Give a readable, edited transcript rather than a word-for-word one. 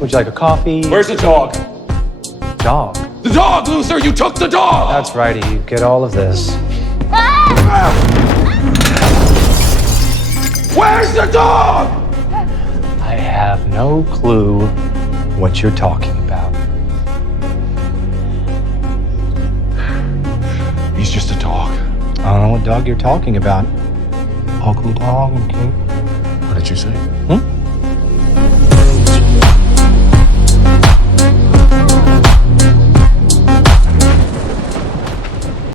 Would you like a coffee? Where's the dog? Dog. The dog, Luther! You took the dog! That's right, you get all of this. Where's the dog? I have no clue what you're talking about. He's just a dog. I don't know what dog you're talking about. Ugly dog, okay? What did you say? Hmm?